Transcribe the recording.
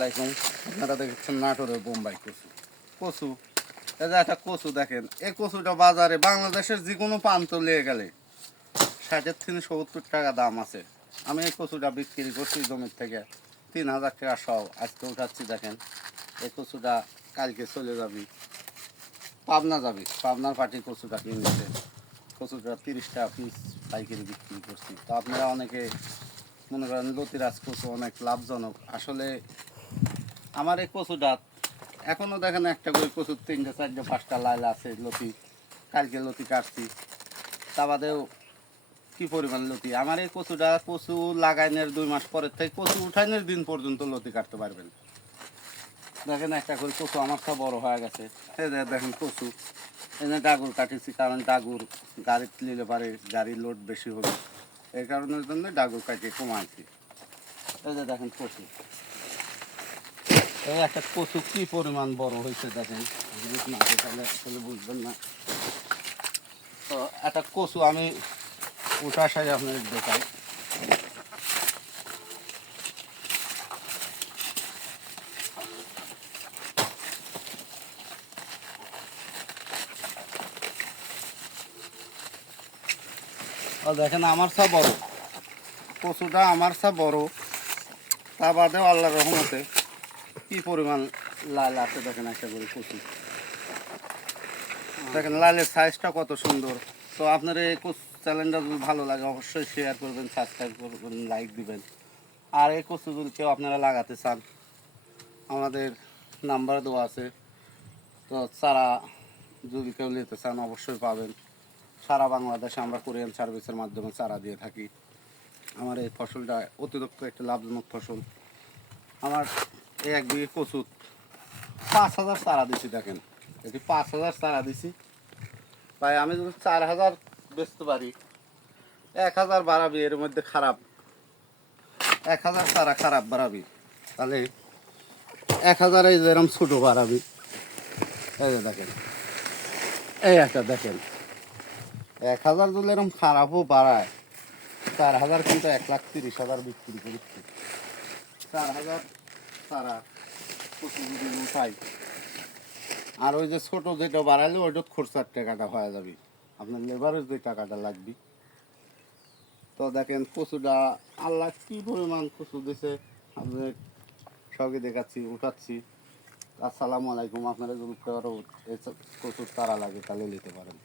আলাইকুম। আপনারা দেখছেন নাটোরের বোম্বাই কচু। কচু? যে একটা কচু দেখেন, এই কচুটা বাজারে বাংলাদেশের যে কোনো প্রান্ত লিয়ে গেলে ষাটের থেকে সত্তর টাকা দাম আছে। আমি এই কচুটা বিক্রি করছি জমির থেকে। তিন হাজার টাকা সহ আজকে উঠাচ্ছি দেখেন, এই কচুটা কালকে চলে যাবি। পাবনা যাবি। পাবনার পার্টি কচুটা কিনেছে কচুটা তিরিশ টাকা পিস পাইকারি বিক্রি করছি। তো আপনারা অনেকে মনে করেন লতিরাজ কচু অনেক লাভজনক। আসলে আমার এই কচুটা, এখনও দেখেন একটা করে কচুর তিনটে, চারটে, পাঁচটা লাইল আছে, লতি। কালকে লতি কাটছি। তা বাদেও কি পরিমাণ লতি? আমার এই কচুটা কচু লাগাইনের দুই মাস পরের থেকে কচু উঠাইনের দিন পর্যন্ত লতি কাটতে পারবেন। দেখেন একটা করে কচু আমার সব বড় হয়ে গেছে। দেখেন কচু। এনে ডাগুর কাটিছি, কারণ ডাগুর গাড়িতে নিলে পারে গাড়ির লোড বেশি হবে। এই কারণের জন্য ডাগুর কাটিয়ে কমাইছি। এই যে দেখেন কচু। এই একটা কচু কি পরিমাণ বড় হয়েছে দেখেন? না তাহলে আসলে বুঝবেন না। তো একটা কচু আমি উঠা সাজে আপনাদের দেখাই। ও দেখেন, আমার সব বড়। কচুটা আমার সব বড়। তা বাদেও আল্লাহর রহমতে কি পরিমাণ লাল আছে দেখেন একটা করে কচু। দেখেন, লালের সাইজটা কত সুন্দর। তো আপনার এই কচু চ্যানেলটা যদি ভালো লাগে, অবশ্যই শেয়ার করবেন সাবস্ক্রাইব করবেন লাইক দিবেন। আর এই কচু যদি কেউ আপনারা লাগাতে চান, আমাদের নাম্বার দেওয়া আছে। তো চারা যদি কেউ নিতে চান, অবশ্যই পাবেন। সারা বাংলাদেশে আমরা কোরিয়ান সার্ভিসের মাধ্যমে চারা দিয়ে থাকি। আমার এই ফসলটা অতিরিক্ত একটা লাভজনক ফসল। আমার এক বিঘে কচুর। পাঁচ হাজার চারা দিছি দেখেন। এটি পাঁচ হাজার চারা দিছি। ভাই, আমি যদি চার হাজার বেচতে পারি, এক হাজার বাড়াবি, এর মধ্যে খারাপ। এক হাজার চারা খারাপ বাড়াবি। তাহলে এক হাজার এই যেরকম ছোটো বাড়াবি। এই যে দেখেন। এই একটা দেখেন। এক হাজার যদি এরকম খারাপও বাড়ায়, চার হাজার কিন্তু এক লাখ তিরিশ হাজার বিক্রি করছি চার হাজার আর ওই যে ছোট যেটা বাড়ালে ওইটা খরচার টাকাটা হয়ে যাবে। আপনার লেবারের যে টাকাটা লাগবে। তো দেখেন কচুটা, আল্লাহ কি পরিমাণ কচু দিছে আপনাদের সবই দেখাচ্ছি, উঠাচ্ছি। আসসালামু আলাইকুম, আপনারা যদি কচুর তারা লাগে তাহলে নিতে পারেন।